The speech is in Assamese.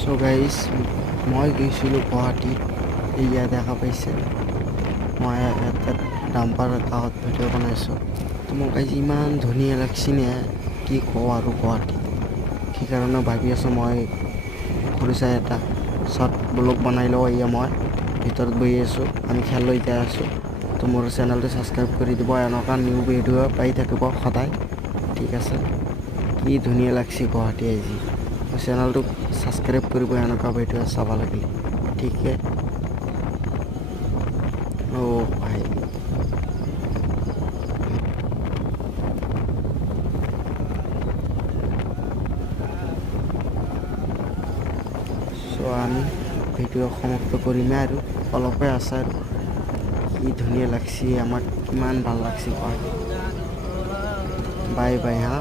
সো গাইজ মই গৈছিলোঁ গুৱাহাটীত। এয়া দেখা পাইছে মই এটা ডাম্পাৰ কাষত ভিডিঅ' বনাইছোঁ। তো মোক আজি ইমান ধুনীয়া লাগছি নে কি কওঁ আৰু গুৱাহাটী। সেইকাৰণে ভাবি আছোঁ মই সৰু চাই এটা শ্বৰ্ট ব্লগ বনাই লওঁ। এয়া মই ভিতৰত বহি আছোঁ, আমি খেল লৈ যাই আছোঁ। তো মোৰ চেনেলটো ছাবস্ক্ৰাইব কৰি দিব, এনেকুৱা নিউ ভিডিঅ' পাই থাকিব সদায়। ঠিক আছে, কি ধুনীয়া লাগছি গুৱাহাটী আজি। মোৰ চেনেলটো ছাবস্ক্ৰাইব কৰিব এনেকুৱা ভিডিঅ' চাব লাগিলে। ঠিকে অ' ভাই চ' আমি ভিডিঅ' সমাপ্ত কৰিমেই আৰু অলপে আছে আৰু। কি ধুনীয়া লাগছি, আমাক কিমান ভাল লাগছি গুৱাহাটী। বাই বাই হা।